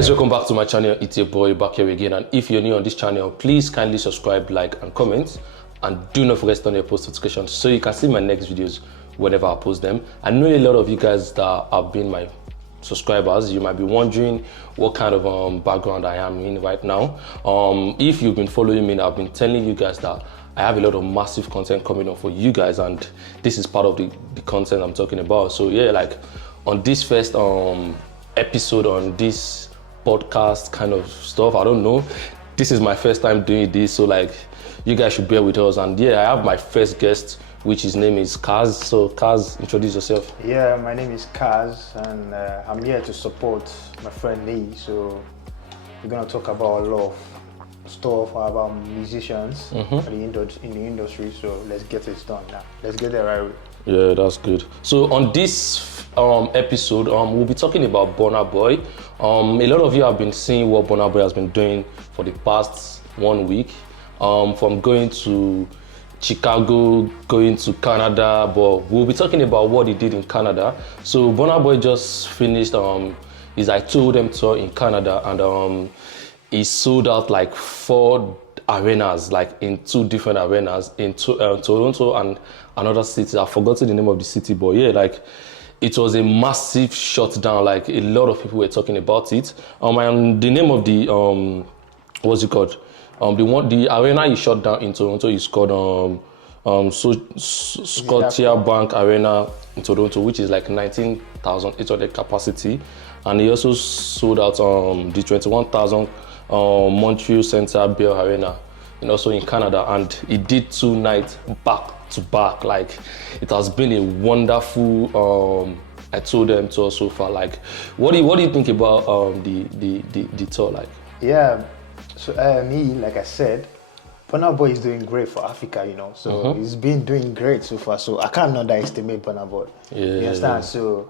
guys, welcome back to my channel. It's your boy back here again, and if you're new on this channel, please kindly subscribe, like and comment, and do not forget to turn on your post notifications so you can see my next videos whenever I post them. I know a lot of you guys that have been my subscribers. You might be wondering what kind of background I am in right now. If you've been following me, I've been telling you guys that I have a lot of massive content coming up for you guys, and this is part of the content I'm talking about. So yeah, like on this first episode on this podcast kind of stuff, I don't know, this is my first time doing this, so like you guys should bear with us. And yeah, I have my first guest, which his name is Kaz. So Kaz, introduce yourself. Yeah, my name is Kaz, and I'm here to support my friend Lee. So we're gonna talk about a lot of stuff about musicians in the industry. So let's get it done now. Let's get it right. Yeah, that's good. So on this episode, we'll be talking about Burna Boy. A lot of you have been seeing what Burna Boy has been doing for the past 1 week. From going to Chicago, going to Canada, but we'll be talking about what he did in Canada. So Burna Boy just finished his I Told Them tour in Canada, and he sold out like 4 arenas, like in 2 different arenas in Toronto and another city. I've forgotten the name of the city, but yeah, like it was a massive shutdown. Like a lot of people were talking about it. And the name of the what's it called? The arena he shut down in Toronto is called Scotiabank Arena in Toronto, which is like 19,800 capacity, and he also sold out the 21,000 Montreal Centre Bell Arena, and also in Canada, and he did 2 nights back to back. Like it has been a wonderful I Told Them tour so far. Like what do you think about the tour? Like yeah. So me, like I said, Burna Boy is doing great for Africa, you know. So he's been doing great so far. So I can't underestimate Burna Boy. Yeah, you understand? So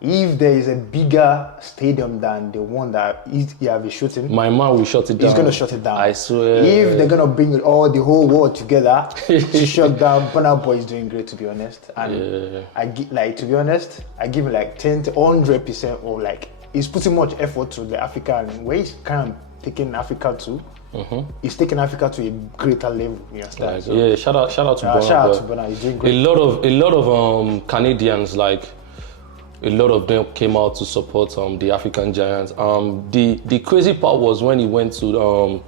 if there is a bigger stadium than the one that he have been shooting, my man will shut it down. He's gonna shut it down. I swear. If they're gonna bring the whole world together to shut down, Burna Boy is doing great, to be honest. And I give him like 10 to 100% of like he's putting much effort to the African way. He's kind of taking Africa to. He's taking Africa to a greater level. You understand? Like, so, yeah, shout out to Burna. Shout out to Burna. He's doing great. A lot of Canadians, like a lot of them came out to support the African giants. The crazy part was when he went to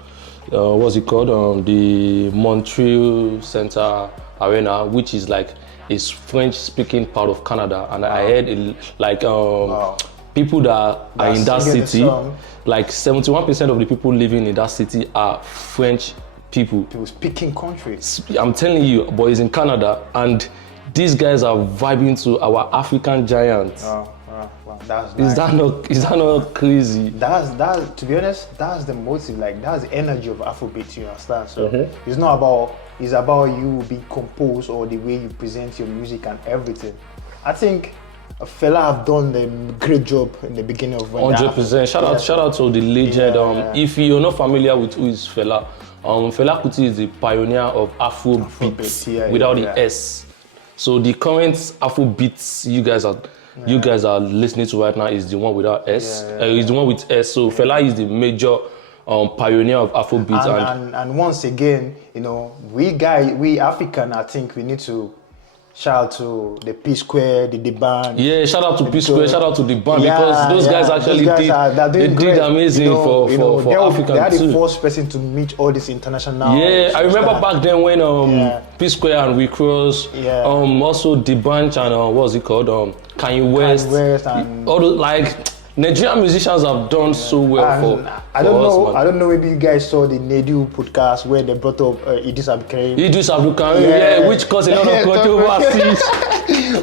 what's it called? The Montreal Centre Arena, which is like a French-speaking part of Canada, and I heard people that are in that city, like 71% of the people living in that city are French people. People speaking countries. I'm telling you, but it's in Canada, and these guys are vibing to our African giants. Wow. That's nice. Is that not crazy? That's to be honest, that's the motive. Like that's the energy of Afrobeat. You understand? So it's about you being composed or the way you present your music and everything. I think Fela have done a great job in the beginning of 100%. Shout out to the legend. If you're not familiar with who is Fela, Fela Kuti is the pioneer of Afrobeats without the S. So the current Afrobeats you guys are listening to right now is the one without S. Is the one with S. So Fela is the major pioneer of Afrobeats. And once again, you know, we African, I think we need to shout out to the P Square, the band. Yeah, shout out to P Square, shout out to the band, because those guys actually did amazing for Africa too. They are the first person to meet all this international. Yeah, I remember back then when P Square and Rick Ross, also the bunch and what's it called, Kanye West and all those, like Nigerian musicians have done so well I don't know if you guys saw the Nedu podcast where they brought up Idris Abdulkarim. Which caused a lot of controversies.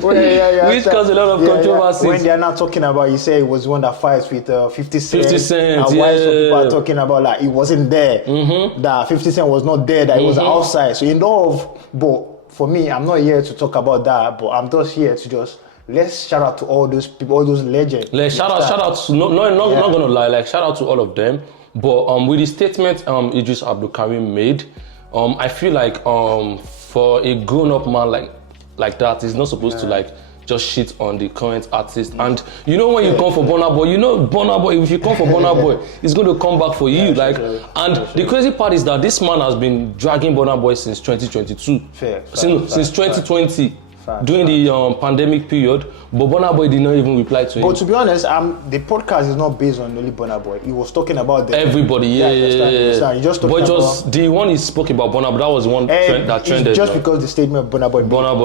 Which caused a lot of controversies. When they are not talking about, you say it was one that fights with 50 Cent. 50 Cent, and why some people are talking about like it wasn't there, that 50 Cent was not there, that it was outside. So but for me, I'm not here to talk about that, but I'm just here to let's shout out to all those people, all those legends. Like shout out to not gonna lie, like shout out to all of them. But with the statement Idris Abdulkarim made, I feel like for a grown-up man like that, he's not supposed to like just shit on the current artist. And you know when you come for Burna Boy, you know Burna Boy, if you come for Burna Boy, it's going to come back for you. The crazy part is that this man has been dragging Burna Boy since 2022. Since 2020. During the pandemic period, but Burna Boy did not even reply to him. But to be honest, the podcast is not based on only Burna Boy. He was talking about everybody. Yeah. He just but just the one he spoke about Burna Boy, that was one that trended. Just because the statement of Burna Boy,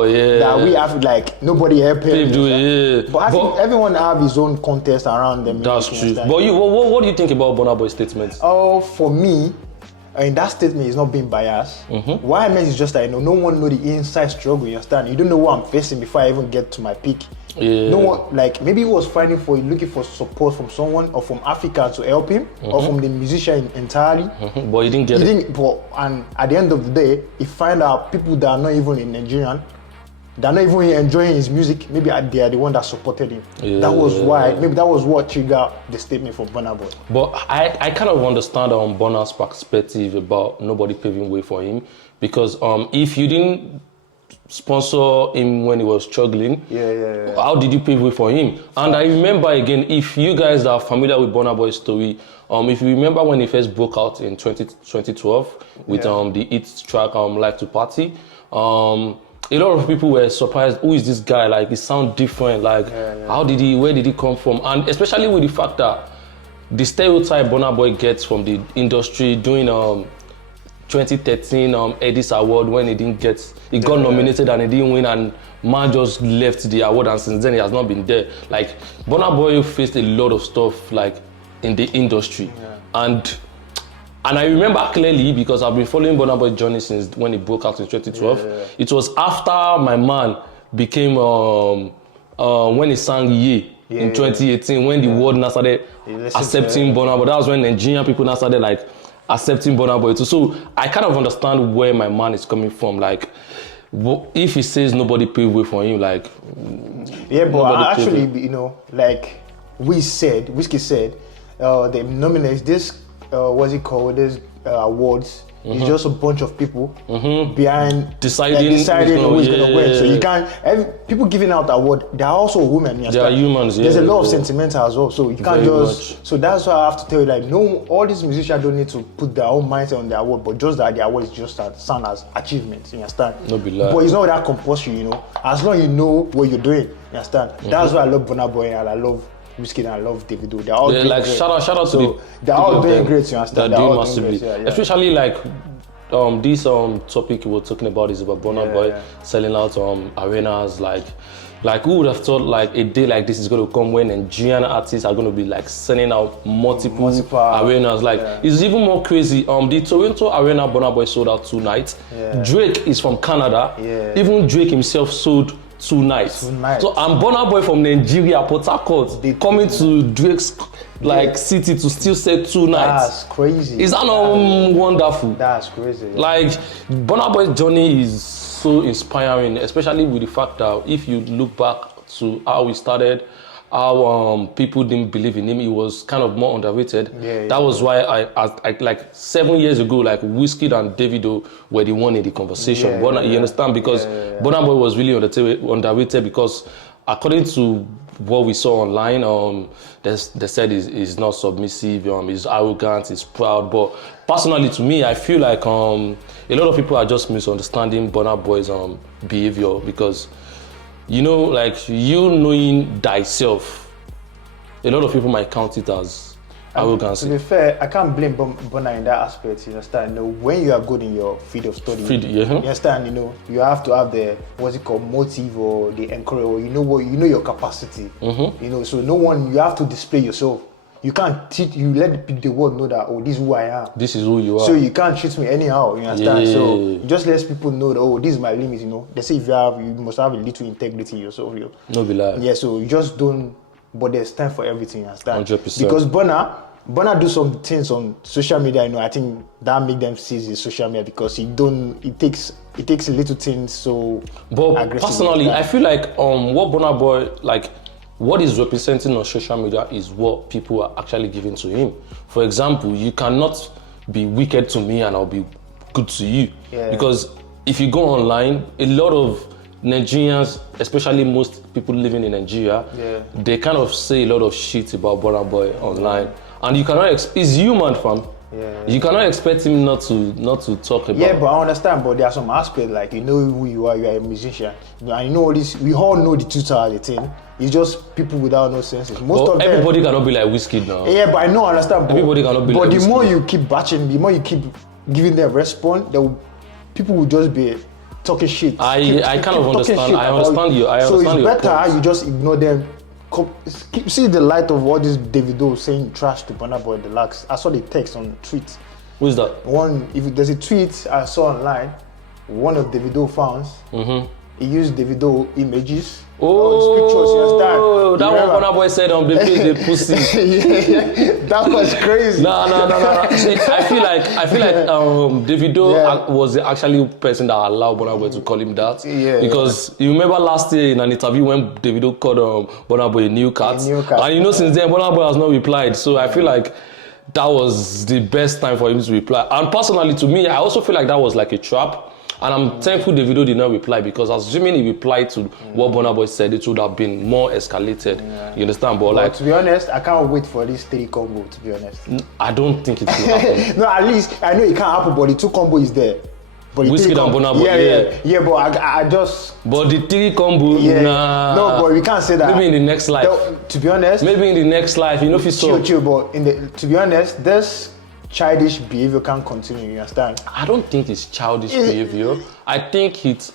yeah. That we have like nobody help him. Yeah. But I think everyone have his own contest around them. That's true. But what do you think about Burna Boy's statement? Oh, for me, and that statement is not being biased. What I meant is just that no one know the inside struggle. You understand? You don't know what I'm facing before I even get to my peak. Yeah. No one, like maybe he was looking for support from someone or from Africa to help him or from the musician entirely. But he didn't get it. And at the end of the day, he find out people that are not even in Nigerian, they're not even enjoying his music. Maybe they are the one that supported him. Yeah. That was why. Maybe that was what triggered the statement from Burna Boy. But I kind of understand Burna's perspective about nobody paving way for him, because if you didn't sponsor him when he was struggling, how did you pave way for him? And I remember again, if you guys are familiar with Burna Boy's story, if you remember when he first broke out in 2012 with the hit track Like to Party, a lot of people were surprised. Who is this guy? Like, he sounds different. Like, where did he come from? And especially with the fact that the stereotype Burna Boy gets from the industry during 2013 Eddie's Award, when he got nominated and he didn't win, and man just left the award, and since then he has not been there. Like, Burna Boy faced a lot of stuff like in the industry, and I remember clearly because I've been following Burna Boy's journey since when he broke out in 2012. It was after my man became when he sang in 2018, when the world now started accepting Burna Boy. That was when Nigerian people now started like accepting Burna Boy too. So I kind of understand where my man is coming from. Like, if he says nobody paved way for him, like, but actually, like Whiskey said, they nominate this. What's it called? There's awards. It's just a bunch of people behind deciding who's gonna win. So you can't. People giving out award, they are also women. They are humans. There's a lot of sentimental as well. So you can't So that's why I have to tell you, like, no, all these musicians don't need to put their own mindset on the award, but just that the award is just sound as achievements. You understand? No be lie. But it's not that compulsory, As long as you know what you're doing, you understand? That's why I love Burna Boy and I love Whiskey and I love Davido. They're all doing like great. Shout out to the they're all doing great, you understand? They're doing massively. Especially like this topic we're talking about is about Burna Boy selling out arenas. Like who would have thought like a day like this is going to come when Nigerian artists are going to be like sending out multiple arenas. Like it's even more crazy. The Toronto Arena Burna Boy sold out 2 nights. Drake is from Canada. Even Drake himself sold 2 nights. So I'm Burna Boy from Nigeria, Port Harcourt, coming to Drake's city to still sell 2 nights. That's crazy. Is that not wonderful? That's crazy. Like, Burna Boy's journey is so inspiring, especially with the fact that if you look back to how he started, how people didn't believe in him, he was kind of more underrated. That was why I like 7 years ago, like Whiskey and Davido were the one in the conversation. You understand? Because Burna Boy was really underrated because according to what we saw online, they said he's not submissive, he's arrogant, he's proud. But personally, to me, I feel like a lot of people are just misunderstanding Burna Boy's behavior, because like you knowing thyself, a lot of people might count it as arrogance. To be fair, I can't blame Burna in that aspect. You understand? When you are good in your field of study, you understand. You have to have the motive or the encourage, or your capacity. So no one, you have to display yourself. You can't teach. You let the world know that this is who I am. This is who you are. So you can't treat me anyhow. You understand? So just let people know that this is my limit. They say you must have a little integrity in yourself. No be lie. Yeah. So you just don't. But there's time for everything. You understand? 100%. Because Burna do some things on social media. I think that make them seize the social media, because it takes little things so. But personally, I feel like what Burna Boy what is representing on social media is what people are actually giving to him. For example, you cannot be wicked to me and I'll be good to you. Because if you go online, a lot of Nigerians, especially most people living in Nigeria, they kind of say a lot of shit about Burna Boy online, and you cannot. He's human, fam. Yeah. You cannot expect him not to talk about. Yeah, but I understand. But there are some aspects like you know who you are. You are a musician, and you know all this. We all know the truth of the thing. It's just people without no senses. Most of them, everybody cannot be like Wizkid now. Yeah, but I know, I understand. But, everybody cannot be. But like the Wizkid. more you keep batching, the more you keep giving them response, people will just be talking shit. I kind of understand. I understand you. So it's better you just ignore them. See the light of what this Davido saying trash to Burna Boy in the last. I saw the text on tweet. Who is that? If there's a tweet I saw online, one of Davido fans, he used Davido images. His pictures, you understand? That one Burna Boy said on the pussy. That was crazy. No. See, I feel like Davido was the actual person that allowed Burna Boy to call him that. Because you remember last year in an interview when Davido called Burna Boy a new cat. And you know since then Burna Boy has not replied. So I feel like that was the best time for him to reply. And personally to me, I also feel like that was like a trap. And I'm thankful Davido did not reply because assuming he replied to what Burna Boy said, it would have been more escalated. You understand? But like, to be honest, I can't wait for this 3 combo, to be honest. I don't think it will happen. No, at least I know it can't happen, but the 2 combo is there. But Wizkid and Burna Boy, yeah, but I just... But the 3 combo, nah. No, but we can't say that. Maybe in the next life. To be honest... Maybe in the next life, you know if you saw... Chill, but to be honest, this childish behavior can't continue, you understand? I don't think it's childish behavior. I think it's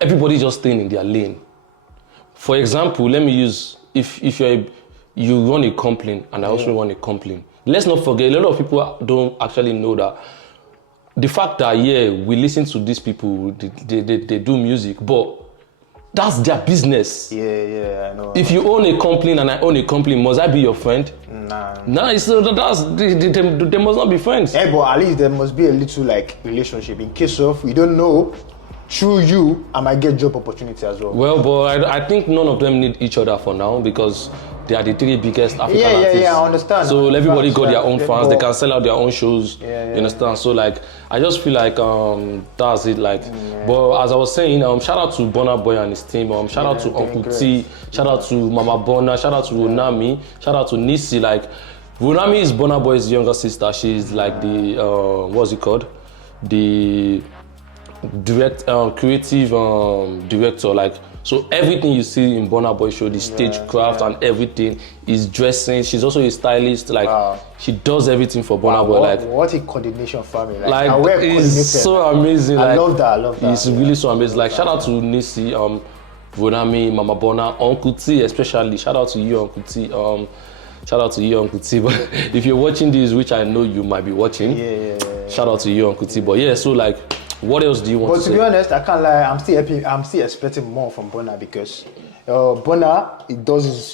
everybody just staying in their lane. For example, let me use if you run a company and I also run a company. Let's not forget, a lot of people don't actually know that the fact that we listen to these people, they do music, but that's their business. Yeah, I know. If you own a company and I own a company, must I be your friend? Nah, they must not be friends. Yeah, but at least there must be a little like relationship in case of we don't know. Through you, I might get job opportunity as well. Well, but I think none of them need each other for now because they are the 3 biggest African artists. Yeah, I understand. So everybody got their own fans. They can sell out their own shows. You understand? So like, I just feel like that's it. Like, but as I was saying, shout out to Burna Boy and his team. Shout out to Uncle T. Shout out to Mama Burna. Shout out to Ronami. Shout out to Nisi. Like, Ronami is Burna Boy's younger sister. She's like the what's it called? The creative director. Like, so everything you see in Burna Boy show, the stagecraft and everything, is dressing. She's also a stylist. Like, she does everything for Burna Boy. Like, what a coordination family. Like it's so amazing. I like, love that. It's really so amazing. Like, shout out to Nisi, Ronami, Mama Burna, Uncle T especially. Shout out to you, Uncle T. Shout out to you, Uncle T. But if you're watching this, which I know you might be watching, shout out to you, Uncle T. But so like, what else do you want to say? But to be honest, I can't lie. I'm still expecting more from Burna because Burna,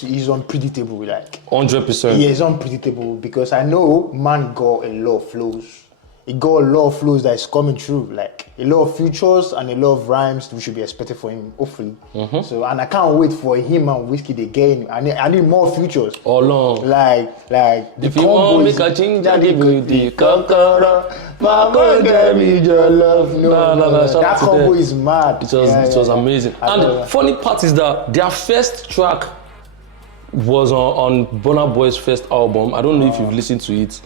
he's unpredictable. Like 100%. Yeah, he's unpredictable because I know man got a lot of flows. He got a lot of flows that is coming through, like a lot of features and a lot of rhymes we should be expecting for him, hopefully. So, and I can't wait for him and Wizkid again. I need more features. Oh no! Like the if you want make a change, I give you the kokoro. Mama gave me your love. No. That combo is mad. It was amazing. And the funny part is that their first track was on Burna Boy's first album. I don't know if you've listened to it.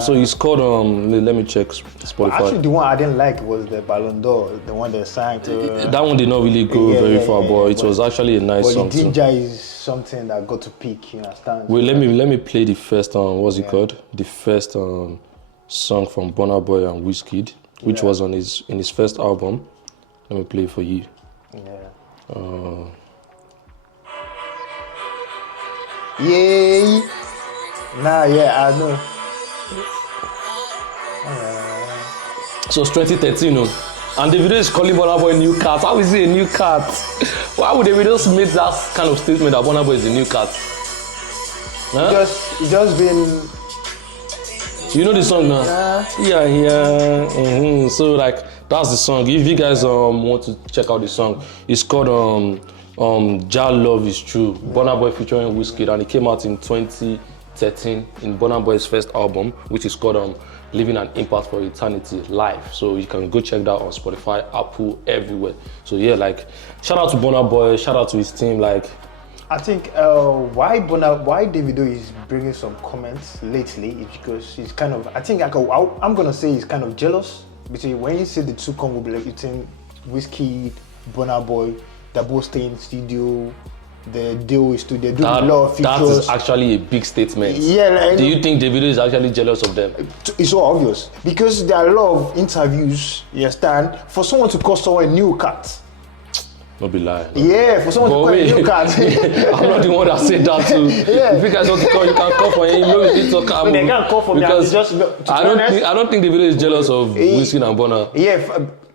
So it's called let me check Spotify. Actually, the one I didn't like was the Ballon d'Or, the one they sang to. That one did not really go very far, but it was actually a nice song. But the ginger is something that got to peak, you understand? Wait, let me play the first what's it called? The first song from Burna Boy and Wizkid, which was in his first album. Let me play it for you. I know. So it's 2013, and the video is calling Burna Boy a new cat. How is he a new cat? Why would the videos make that kind of statement that Burna Boy is a new cat? Huh? It's just been. You know the song now? Yeah. So like that's the song. If you guys want to check out the song, it's called Jah Love Is True. Burna Boy featuring Wizkid, and it came out in 2013 in Burna Boy's first album, which is called leaving an impact for eternity live. So you can go check that on Spotify, Apple, everywhere. So yeah, like shout out to Burna Boy, shout out to his team. Like I think why Davido is bringing some comments lately is because he's kind of, I think I'm gonna say he's kind of jealous. Because when you see the two conglomerating Whiskey, Burna Boy, they both stay in studio, the deal is to they do a lot of features. That is actually a big statement. Yeah. Like, do you think Davido is actually jealous of them? It's so obvious because there are a lot of interviews. You understand? For someone to call someone a new cat. Not be lying. Yeah, for someone to call a new cat. I'm not the one that said that too. Yeah. If you guys want to call, you can call for him. You need to talk. They can't call for me. Because Just, I don't think Davido is jealous of Whiskey and Burna.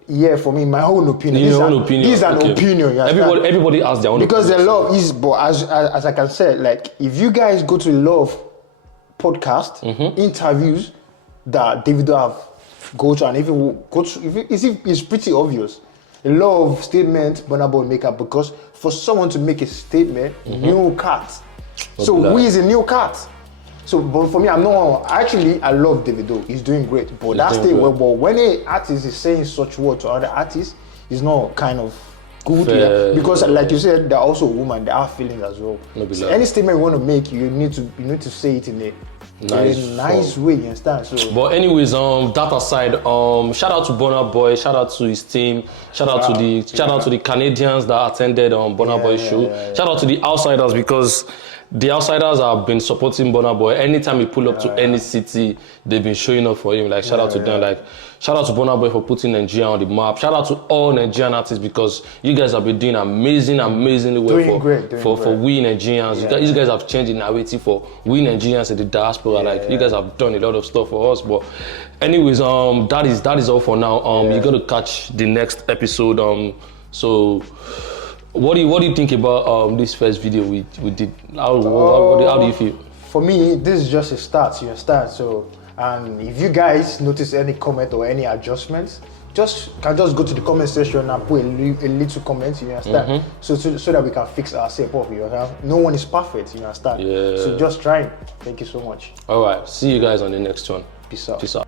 Yeah, for me, my own opinion. Your own opinion. This is an opinion. Everybody has their own because opinion. the love is, but as I can say, like if you guys go to the love podcast interviews that Davido have go to, and if you go to, it's pretty obvious. A lot of statements Burna Boy make up because for someone to make a statement, new cat. So who is a new cat? So, but for me, I love Davido. He's doing great. But when an artist is saying such words to other artists, it's not kind of good. Yeah? Because, like you said, they're also women. They have feelings as well. So any statement you want to make, you need to say it in a nice way. You understand? So, but anyways, that aside, shout out to Burna Boy. Shout out to his team. Shout out to the Canadians that attended Burna Boy show. Shout out to the outsiders because the outsiders have been supporting Burna Boy. Anytime he pull up to any city, they've been showing up for him. Like shout out to them. Like shout out to Burna Boy for putting Nigeria on the map. Shout out to all Nigerian artists because you guys have been doing amazingly well for we Nigerians. You guys have changed the narrative for we Nigerians in the diaspora. You guys have done a lot of stuff for us. But anyways, that is all for now. You're gonna catch the next episode. So. What do you think about this first video we did? How do you feel? For me, this is just a start. You understand? So, and if you guys notice any comment or any adjustments, just go to the comment section and put a little comment. You understand? So that we can fix ourselves up. You understand? No one is perfect. You understand? Yeah. So just try. Thank you so much. All right. See you guys on the next one. Peace out. Peace out.